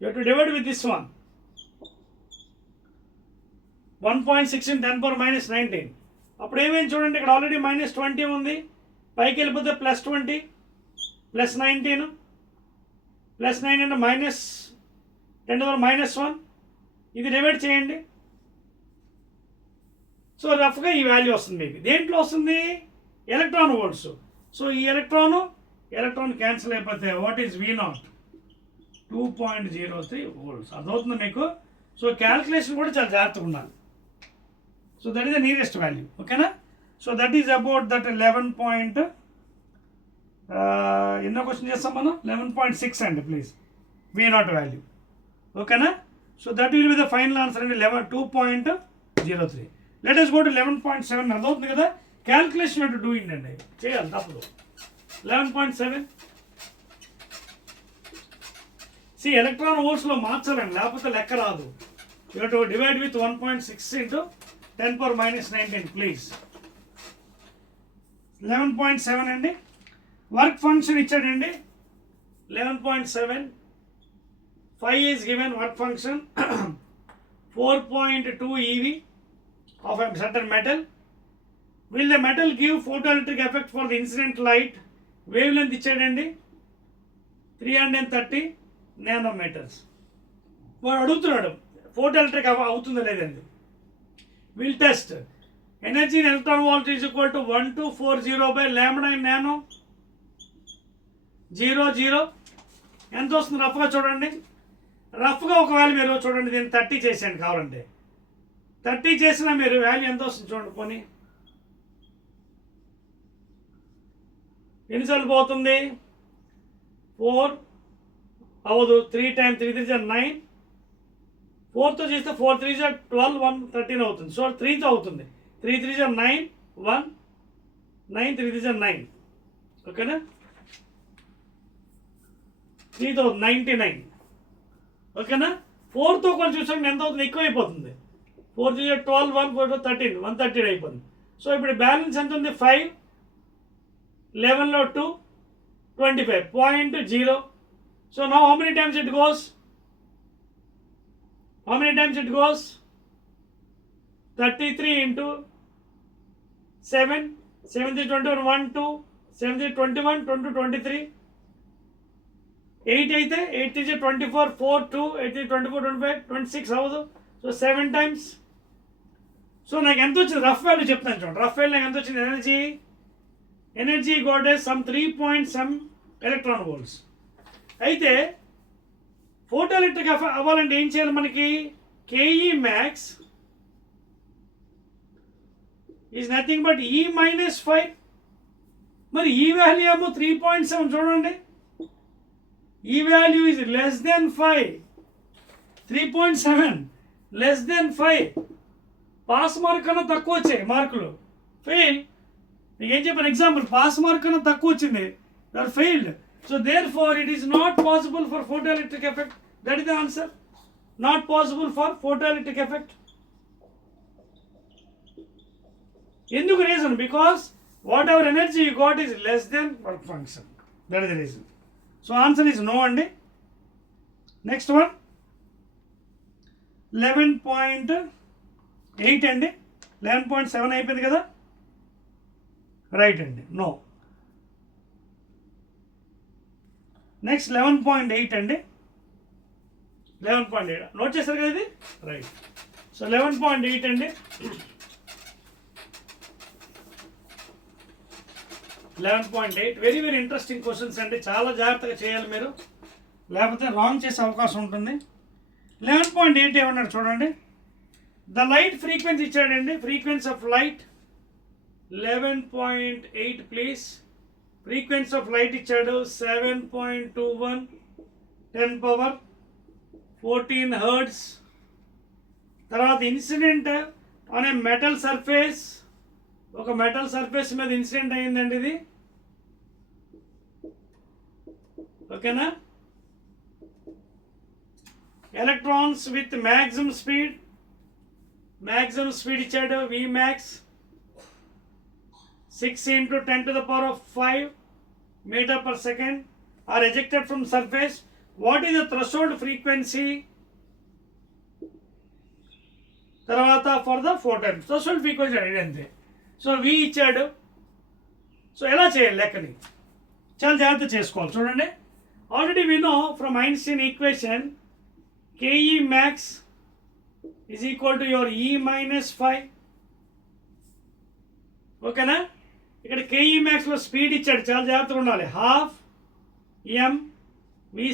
you have to divide with this one 1.6 × 10⁻19. అప్పుడు ఏమైంది చూడండి, ఇక్కడ ఆల్రెడీ -20 ఉంది, పైకి వెళ్ళిపోతే +20 +19 +9 అంటే -10⁻⁻1. ఇది డివైడ్ చేయండి. సో రఫ్గా ఈ వాల్యూ వస్తుంది మీకు. దేంట్లో వస్తుంది? Electron volts. సో ఈ ఎలక్ట్రాన్ క్యాన్సిల్ అయిపోతే వాట్ ఈజ్ V0? 2.03 volts. అర్థమవుతుంది మీకు. సో క్యాల్కులేషన్ కూడా చాలా జాగ్రత్తగా ఉండాలి. So that is the nearest value, ఓకేనా. So that is about that 11. ఎన్నో క్వశ్చన్ చేస్తాం మనం? 11.6 అండి ప్లీజ్, V0 వాల్యూ, ఓకేనా. So that will be the final answer అండి, 2.03. Let us go to 11.7. అర్థమవుతుంది కదా. క్యాల్కులేషన్ టు డూ ఇన్ అండి, చేయాలి తప్పదు. 11.7 ఎలక్ట్రాన్ వోల్ట్స్లో మార్చాలండి, లేకపోతే లెక్క రాదు. You have to divide with 1.6 × 10⁻⁻19 ప్లీజ్. 11.7 అండి. వర్క్ ఫంక్షన్ ఇచ్చాడండి 11.7. 5 is given work function 4.2 eV of a certain metal. Will the metal give photoelectric effect for the incident light? Wavelength ఇచ్చాడండి 330 nanometers. వాడు అడుగుతున్నాడు ఫోటోఎలక్ట్రిక్ అవుతుందా లేదండి. Will test energy in electron volt is equal to 1240/λ/nano 00. ఎంత వస్తుంది రఫ్గా చూడండి. రఫ్గా ఒకవేళ మీరు చూడండి, దీన్ని 30 చేసేయండి కావాలంటే. 30 చేసినా మీరు వాల్యూ ఎంత వస్తుంది చూడండి. పోనీ ఎన్నిసార్లు పోతుంది? 4 అవ్వదు. 3 × 3 = 9. 4తో చేస్తే 4 × 3 = 12, 1 13 అవుతుంది. సో 3తో అవుతుంది. 3 × 3 = 9, 1 9, 3 × 3 = 9, ఓకేనా. 3తో 99, ఓకేనా. 4తో కొంచెం చూసాక ఎంత అవుతుంది, ఎక్కువ అయిపోతుంది. 4 × 3 = 12, 1 4 13, 113 అయిపోతుంది. సో ఇప్పుడు బ్యాలెన్స్ ఎంత ఉంది? 5, 11లో 2, 25, 0.0. So now how many times it goes? How many times it goes? 33 × 7, 7 × 21, 1, 2, 7 × 21, 22, 23. 8 అయితే 8 × 24, 4, 2, 8 × 24, 25, 26 అవ్వదు. సో 7 times. సో నాకు ఎంత వచ్చింది రఫ్ వాల్యూ చెప్తాను చూడండి. రఫ్ వాల్యూ నాకు ఎంత వచ్చింది? Energy got some 3. Electron volts. అయితే ఫోటోఎలక్ట్రిక్ అవ్వాలంటే ఏం చేయాలి మనకి? KE max is nothing but E - 5. మరి ఈ వాల్యూ ఏమో 3.7 చూడండి. ఈ వాల్యూ ఈజ్ <5. 3.7 <5. పాస్ మార్క్ కన్నా తక్కువ వచ్చాయి మార్కులు, ఫెయిల్. మీకు ఏం చెప్పాను? ఎగ్జాంపుల్ పాస్ మార్క్ కన్నా తక్కువ వచ్చింది, they are failed. So therefore it is not possible for photoelectric effect. That is the answer. Not possible for photoelectric effect. ఎందుకు reason? Because whatever energy you got is less than work function. That is the reason. So answer is no andi. Next one 11.8 అండి. 11.7 అయిపోయింది కదా, రైట్ అండి, no. Next 11.8 అండి. 11.8 నోట్ చేశారు కదా ఇది, right. So 11.8 అండి. 11.8 వెరీ వెరీ ఇంట్రెస్టింగ్ క్వశ్చన్స్ అండి, చాలా జాగ్రత్తగా చేయాలి మీరు, లేకపోతే రాంగ్ చేసే అవకాశం ఉంటుంది. 11.8 ఏమన్నాడు చూడండి. ద లైట్ ఫ్రీక్వెన్సీ ఇచ్చాడండి, frequency of light 11.8 please. Frequency of light ఇచ్చాడు 7.21 10^14 హెర్ట్జ్. తర్వాత incident on a metal surface, ఒక మెటల్ సర్ఫేస్ మీద ఇన్సిడెంట్ అయిందండి ఇది, ఓకేనా. ఎలక్ట్రాన్స్ విత్ మ్యాక్సిమం స్పీడ్ ఇచ్చాడు v max 6 × 10⁵ metre per second are ejected from surface. What is the threshold frequency? తర్వాత for the photon threshold frequency అడిగి అంతే. So we ఇచ్చాడు. సో ఎలా చేయాలి లెక్కని చాలా జాగ్రత్త చేసుకోవాలి చూడండి. Already we know from Einstein equation KE max is equal to your E minus 5, ఓకేనా. ఇక్కడ కేఈ మ్యాక్స్లో స్పీడ్ ఇచ్చాడు, చాలా జాగ్రత్తగా ఉండాలి. 12 m v²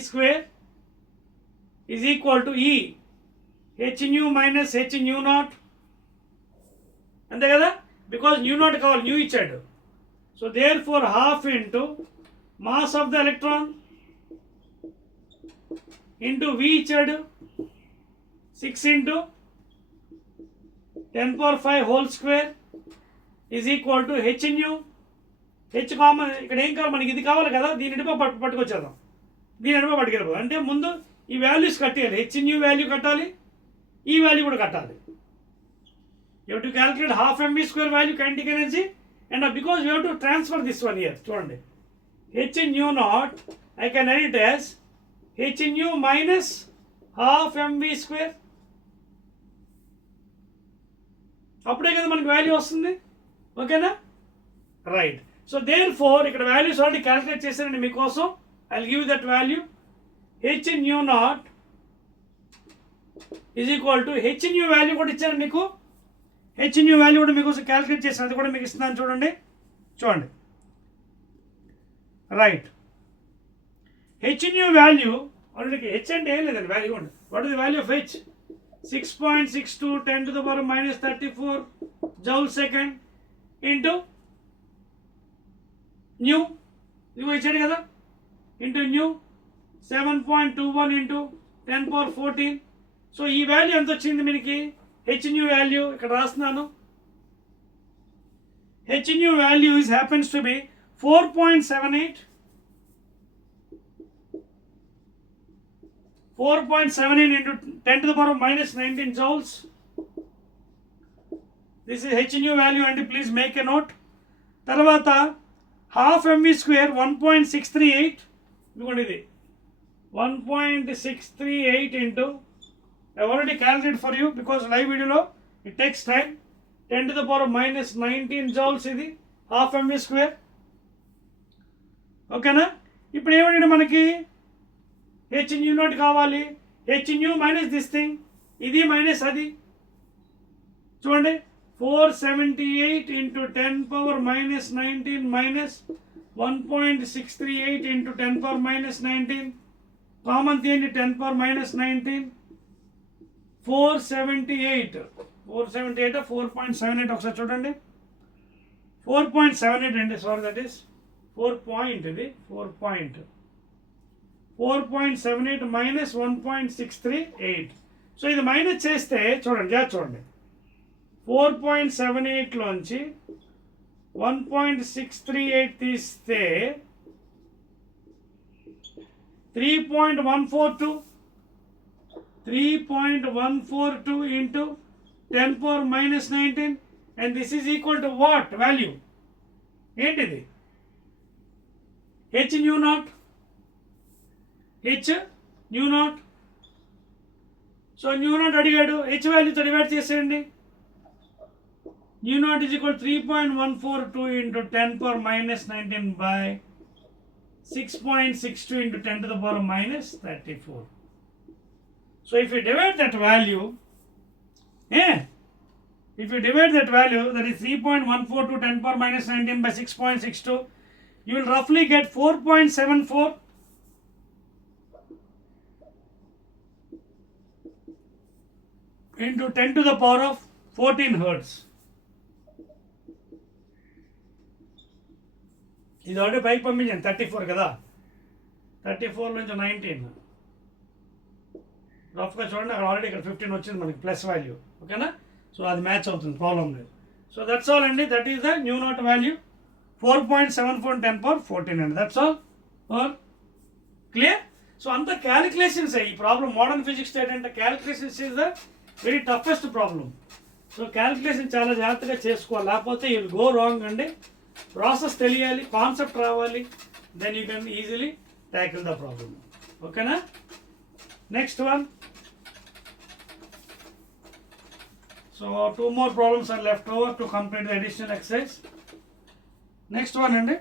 is equal to ఈ hν మైనస్ hν0, అంతే కదా, బికాజ్ న్యూ0 కావాలి, న్యూ ఇచ్చాడు. So therefore 12 into mass of the electron into v ఇచ్చాడు 6 × 10⁵ whole square is equal to hν. H common ఇక్కడ ఏం కావాలి మనకి, ఇది కావాలి కదా, దీని ఎడమ పట్టుకొచ్చేద్దాం, దీని ఎడమ పట్టుకెళ్ళిపోదాం. అంటే ముందు ఈ వాల్యూస్ కట్టేయాలి, hν వాల్యూ కట్టాలి, ఈ వాల్యూ కూడా కట్టాలి. You have to calculate 12 mv² value kinetic energy, and because you have to transfer this one here. చూడండి hν0 I can write it as hν minus 12 mv². అప్పుడే కదా మనకి వాల్యూ వస్తుంది, ఓకేనా, రైట్. సో దేర్ ఫోర్ ఇక్కడ వాల్యూస్ ఆల్రెడీ క్యాలిక్యులేట్ చేశానండి మీకోసం. I will give that value. hν0 is equal to hν value కూడా ఇచ్చాను మీకు, hν వాల్యూ కూడా మీకోసం క్యాలిక్యులేట్ చేసాను, అది కూడా మీకు ఇస్తున్నాను చూడండి. Right. hν value already, H అంటే ఏం లేదండి వాల్యూ కూడా. What is the value of H? 6.62 10⁻⁻34 joule second into new, ఇదిగో ఇచ్చాడు కదా, ఇంటూ న్యూ 7.21 ఇంటూ 10⁻14. సో ఈ వాల్యూ ఎంత వచ్చింది మనకి? hν వాల్యూ ఇక్కడ రాస్తున్నాను. hν value is happens to be 4.78 into 10⁻⁻19 joules. This is hν value and please make a note. తర్వాత 12 mv² 1.638, ఇదిగోండి ఇది 1.638 into, I already calculated for you because live video lo it takes time. 10⁻⁻19 joules ఇది 12 mv², ఓకేనా. ఇప్పుడు ఏమంటే మనకి hν0 కావాలి, hν మైనస్ దిస్ థింగ్, ఇది మైనస్ అది, చూడండి 478 into 10⁻⁻19 minus 1.638 into 10⁻⁻19, కామన్ తీయండి 10⁻⁻19, 478 4.78 ఒకసారి చూడండి, 4.78 అండి, సారీ దట్ ఈస్ 4.78 మైనస్ 1.638. సో ఇది మైనస్ చేస్తే చూడండి, చూడండి 4.78 లోంచి 1.638 తీస్తే 3.142 into 10⁻⁻19, and this is equal to what value? ఏంటిది? hν0. సో న్యూ0 అడిగాడు, హెచ్ వాల్యూతో డివైడ్ చేసేయండి. న్యూ0 is equal to 3.142 into 10⁻⁻19 by 6.62 into 10⁻⁻34. So if you divide that value, that is 3.142 10⁻⁻19 by 6.62, you will roughly get 4.74 into 10 to the power of 14 hertz. ఇది ఆల్రెడీ పైకి పంపించాను 34 కదా, 34 నుంచి 19 రఫ్గా చూడండి, అక్కడ ఆల్రెడీ ఇక్కడ 15 వచ్చింది మనకి ప్లస్ వాల్యూ. ఓకేనా? సో అది మ్యాచ్ అవుతుంది, ప్రాబ్లం లేదు. సో దట్స్ ఆల్ అండి. That is the nu naught value 4.74 10 power 14 అండి. దట్స్ ఆల్. Are clear? సో అంత క్యాలిక్యులేషన్స్. ఈ ప్రాబ్లం మోడర్న్ ఫిజిక్స్ ఏంటంటే calculations is the very toughest problem. So calculation చాలా జాగ్రత్తగా చేసుకోవాలి, లేకపోతే యూ విల్ గో రాంగ్ అండి. ప్రాసెస్ తెలియాలి, కాన్సెప్ట్ రావాలి, then you can easily tackle the problem. ఓకేనా? Next one. So 2 more problems are left over to complete the additional exercise. Next one అండి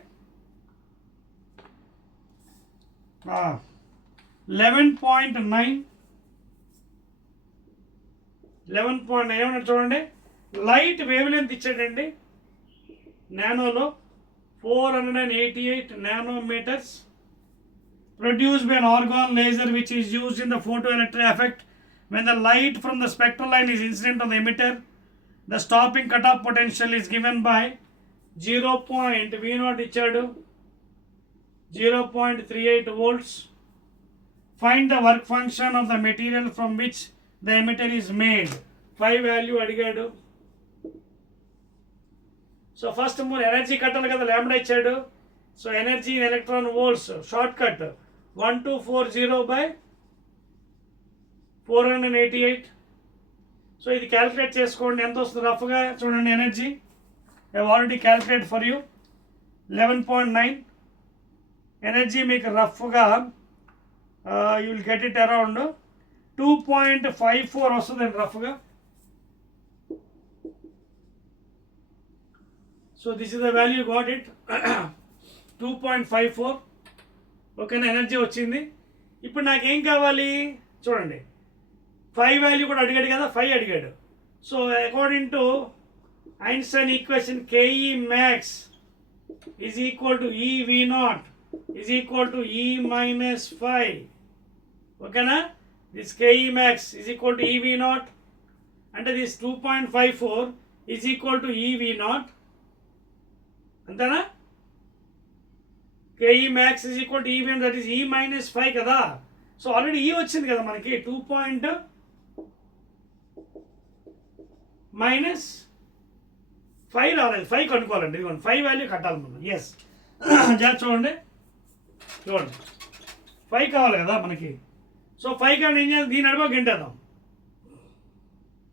11.9 ఏమన్నా చూడండి. లైట్ వేవ్ లెంత్ ఇచ్చాడండి నానోలో 488 nanometers produced by an argon laser which is used in the photoelectric effect when the light from the spectral line is incident on the emitter. The stopping cutoff potential is given by 0.V0 ఇచ్చాడు 0.38 volts. Find the work function of the material from which the emitter is made. 5 value అడిగాడు. So first మూడు ఎనర్జీ కట్టాలి కదా, లాంబ్డా ఇచ్చాడు. So energy in electron volts short cut 1240 by 488. సో ఇది క్యాలిక్యులేట్ చేసుకోండి, ఎంత వస్తుంది రఫ్గా చూడండి. Energy I have already calculate for you 11.9. ఎనర్జీ మీకు రఫ్గా you will get it around 2.54 వస్తుందండి రఫ్గా. So this is the value, got it 2.54. ఓకేనా? ఎనర్జీ వచ్చింది. ఇప్పుడు నాకేం కావాలి చూడండి, 5 వాల్యూ కూడా అడిగాడు కదా, 5 అడిగాడు. So according to Einstein equation KE max is equal to eV naught is equal to e minus 5. ఓకేనా? This KE max is equal to eV naught అంటే this 2.54 is equal to eV naught. అంతేనా? KE max is equal to eV that is e minus 5 కదా. So already ఈ వచ్చింది కదా మనకి 2.-5 రాలేదు, 5 కనుక్కోవాలండి. ఇదిగోండి 5 వాల్యూ కట్టాలి మనం. ఎస్ జాగ్రత్త చూడండి, 5 కావాలి కదా మనకి. సో 5 కానీ ఏం చేయాలి, దీని అడుగు గంటేద్దాం.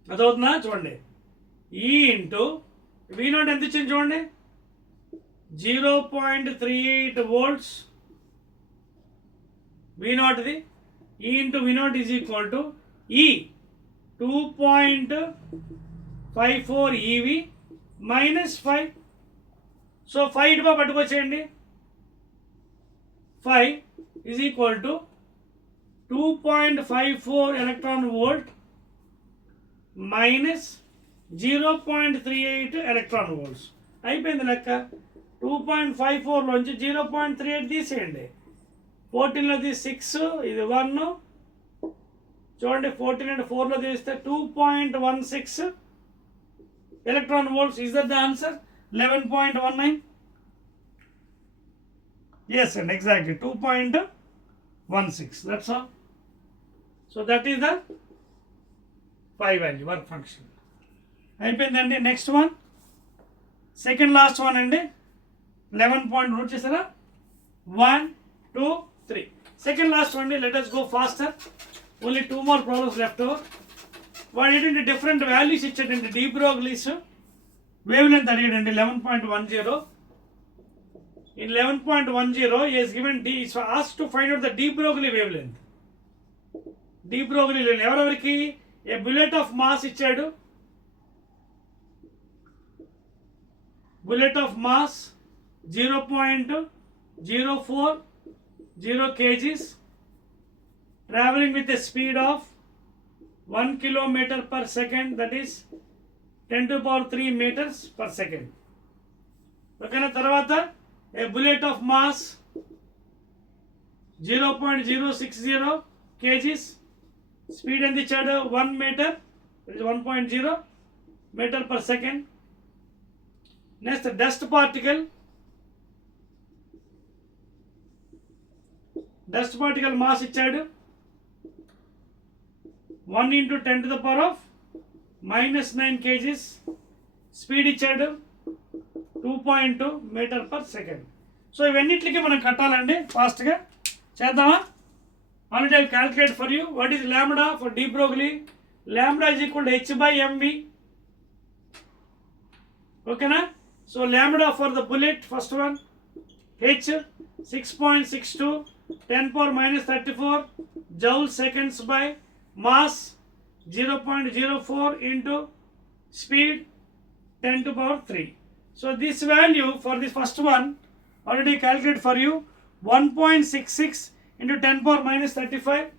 అదవుతుందా చూడండి. ఈ ఇంటూ వి నాట్ ఎంత ఇచ్చింది చూడండి, 0.38 volts V0 the. E into V0 is equal to E 2.54 EV minus 5. సో 5 ఇటుపా పట్టుకొచ్చేయండి. 5 is equal to 2.54 electron volt minus 0.38 electron volts. అయిపోయింది లెక్క. 2.54 లోంచి 0.38 తీసేయండి. 14లో తీసి 6, ఇది 1 చూడండి. 14 అంటే 4లో తీస్తే 2.16 electron volts. Is that the answer? 11.19. Yes, and exactly 2.16. That's all. So that is the 5 value work function. అయిపోయిందండి. Next one, second last one అండి. 11 point నోట్ చేసారా? 1 2 3. సెకండ్ లాస్ట్ వన్ అండి. Let us go faster. Only 2 more problems left over. వాడు ఏంటంటే different values ఇచ్చాడండి. De Broglie's wavelength అడిగాడండి 11.10. In 11.10 he has given D, so asked to find out the de Broglie wavelength. De Broglie wavelength ఎవరెవరికి? ఏ bullet of mass ఇచ్చాడు. Bullet of mass 0.040 kgs traveling with a speed of 1 kilometer per second, that is 10 to the power 3 meters per second. ఓకేనా? తర్వాత a bullet of mass 0.060 kgs, speed in the shadow 1 meter, that is 1.0 meter per second. Next, dust particle mass ichadu 1 into 10 to the power of minus 9 kgs, speed ichadu 2.2 meter per second. So ఇవన్నిటికి మనం కట్టాలండి ఫాస్ట్గా చేద్దామా. Already I will calculate for you. What is lambda for de Broglie? Lambda is equal to h by mv. Okay na? So lambda for the bullet, first one, h 6.62 10 power minus 34 joule seconds by mass 0.04 into speed 10 to power 3. So this value for the first one already calculate for you, 1.66 into 10 power minus 35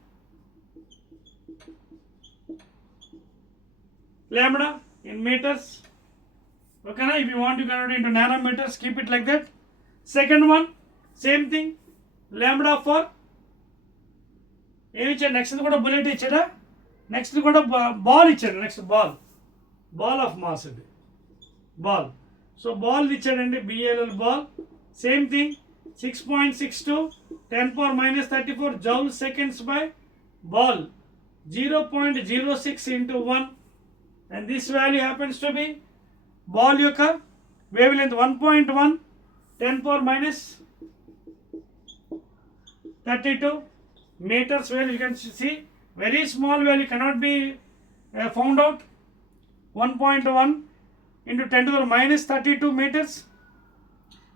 lambda in meters. Okay na? If you want to convert it into nanometers, keep it like that. Second one, same thing, lambda for ఏమి ఇచ్చాడు, నెక్స్ట్ కూడా బుల్లెట్ ఇచ్చాడా, నెక్స్ట్ కూడా బాల్ ఇచ్చాడు, next ball of mass ఇది ball. So ball ఇచ్చాడండి, బిఎల్ఎల్ ball, same thing 6.62 10 power minus 34 joule seconds by ball 0.06 into 1, and this value happens to be ball యొక్క wavelength 1.1 10 power minus 32 meters value. You can see very small value cannot be found out. 1.1 into 10 to the minus 32 meters.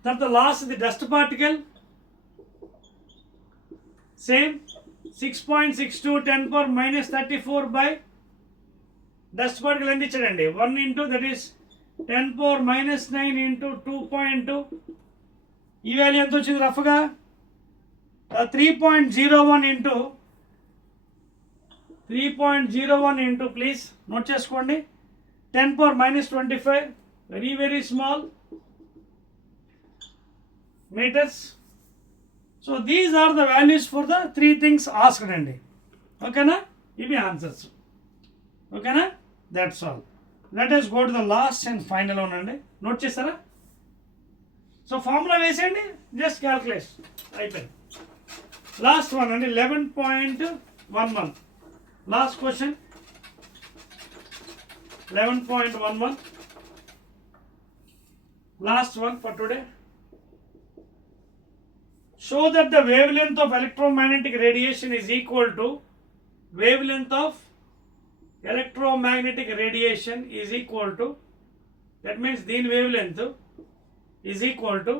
That's the last, the dust particle, same 6.62 10 power minus 34 by dust particle ఎంత ఇచ్చాడండి, 1 into that is 10 power minus 9 into 2.2. ఈ వాల్యూ ఎంత వచ్చింది రఫ్గా 3.01 into please note చేసుకోండి 10 power minus 25, very small meters. So these are the values for the three things asked andi. Okay na? Ivi answers. Okay na? That's all. Let us go to the last and final one andi. Note chesara. So formula vesandi, just calculate. Aipoyindi. Last one andi, 11.11. Last question, 11.11. Last one for today. Show that the wavelength of electromagnetic radiation is equal to wavelength of electromagnetic radiation is equal to, that means the wavelength is equal to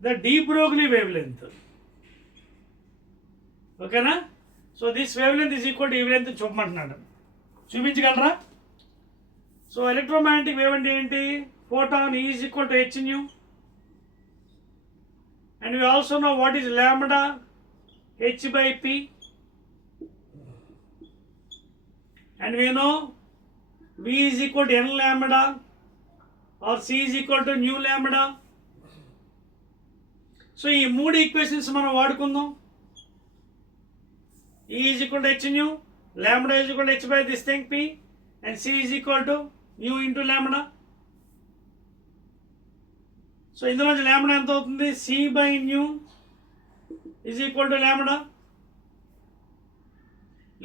the de Broglie wavelength. Okay na? So this wavelength is equal to wavelength చూపమంటున్నాడు, చూపించగలరా? So electromagnetic wave అంటే ఏంటి, photon E is equal to h nu, and we also know what is lambda h by p, and we know v is equal to n lambda or c is equal to nu lambda. So ఈ మూడు ఈక్వేషన్స్ మనం వాడుకుందాం. E is equal to h nu, lambda is equal to h by this thing p, and c is equal to nu into lambda. So ఇందులో లాంబ్డా ఎంత అవుతుంది, c by nu is equal to lambda.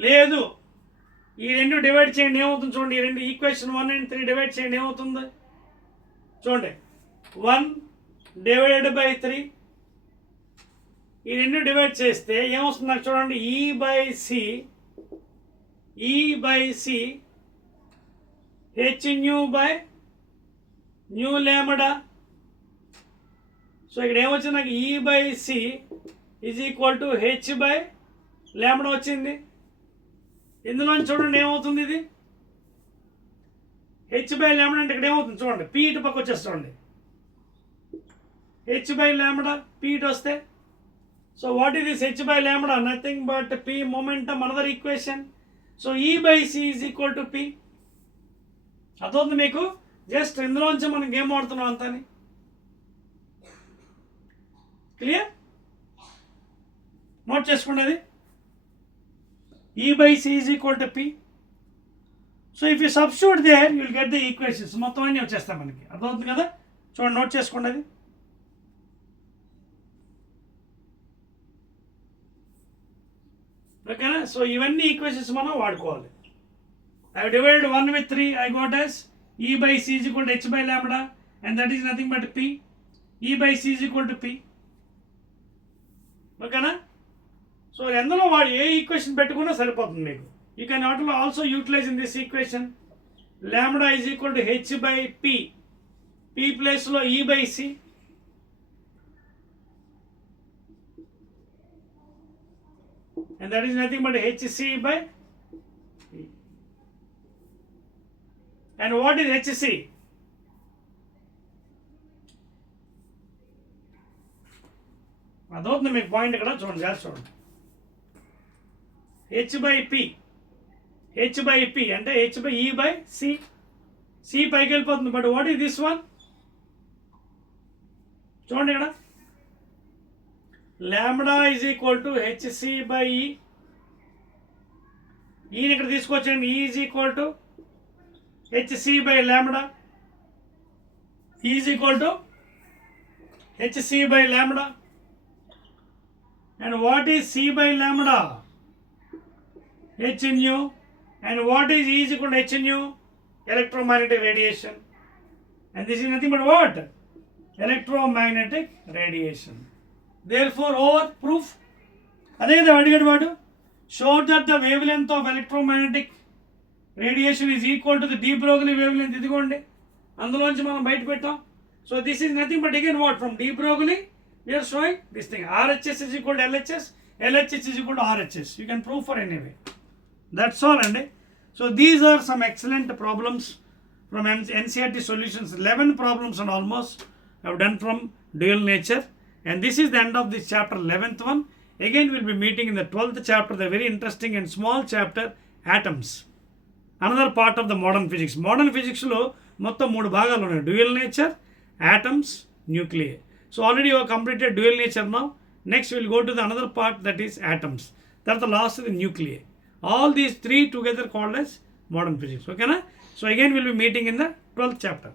లేదు, ఈ రెండు డివైడ్ చేయండి ఏమవుతుంది చూడండి, ఈ రెండు ఈక్వేషన్ 1 and 3 డివైడ్ చేయండి ఏమవుతుంది చూడండి, 1 డివైడెడ్ బై 3, ఈ రెండు డివైడ్ చేస్తే ఏమొస్తుంది నాకు చూడండి, e by c h nu by nu lambda. So ఇక్కడ ఏమొచ్చింది నాకు, e by c is equal to h by lambda వచ్చింది. ఇందులో చూడండి ఏమవుతుంది, ఇది h by lambda అంటే ఇక్కడ ఏమవుతుంది చూడండి, p ఇటు పక్క వచ్చేస్తుంది, h by lambda p ఇటు వస్తే. So what is this h by lambda, nothing but p momentum, another equation. So e by c is equal to p. అర్థమవుతుంది మీకు, జస్ట్ ఇందులోంచి మనం గేమ్ ఆడుతున్నాం అంతని. క్లియర్? నోట్ చేసుకోండి అది. E/C is equal to P. So if you substitute there you will get the equations. మొత్తం అన్నీ వచ్చేస్తాయి మనకి. అర్థమవుతుంది కదా? చూడండి, నోట్ చేసుకోండి అది. ఓకేనా? సో ఇవన్నీ ఈక్వేషన్స్ మనం వాడుకోవాలి. I have divided 1 with 3. I got as E/C is equal to H by lambda, and that is nothing but P. E/C is equal to P. ఓకేనా? సో ఎందులో వాడు ఏ ఈక్వేషన్ పెట్టుకున్నా సరిపోతుంది మీకు. You can also utilise in this equation. Lambda is equal to H by P. P ప్లేస్లో E/C. And that is nothing but HC by P. And what is HC? అదవుతుంది మీకు పాయింట్ ఇక్కడ. చూడండి, జాగ్రత్త చూడండి. H by P. H by P అంటే H by E by C. C పైకి వెళ్ళిపోతుంది. But what is this one? చూడండి ఇక్కడ. Lambda is equal to HC by E. ఈని ఇక్కడ తీసుకొచ్చండి. E is equal to HC by lambda. E is equal to HC by lambda. And what is C by lambda? H nu. And what is E is equal to H nu? Electromagnetic radiation. And this is nothing but what? Electromagnetic radiation. Therefore, over proof. అదే కదా అడిగాడు వాడు. Show that the wavelength of electromagnetic radiation is equal to the de Broglie wavelength. ఇదిగోండి, అందులోంచి మనం బయట పెట్టాం. So this is nothing but again what? From de Broglie we are showing this thing. RHS is equal to LHS. LHS is equal to RHS. You can prove for any way. That's all అండి. So these are some excellent problems from NCERT solutions. 11 problems and almost I have done from dual nature. And this is the end of this chapter, 11th one. Again we'll be meeting in the 12th chapter, the very interesting and small chapter, atoms. Another part of the modern physics. Modern physics లో మొత్తం 3 భాగాలు ఉన్నాయి. Dual nature, atoms, nuclear. So already you completed dual nature now. Next will go to the another part, that is atoms. తర్వాత last the nuclear. All these 3 together called as modern physics. ఓకేనా? So again will be meeting in the 12th chapter.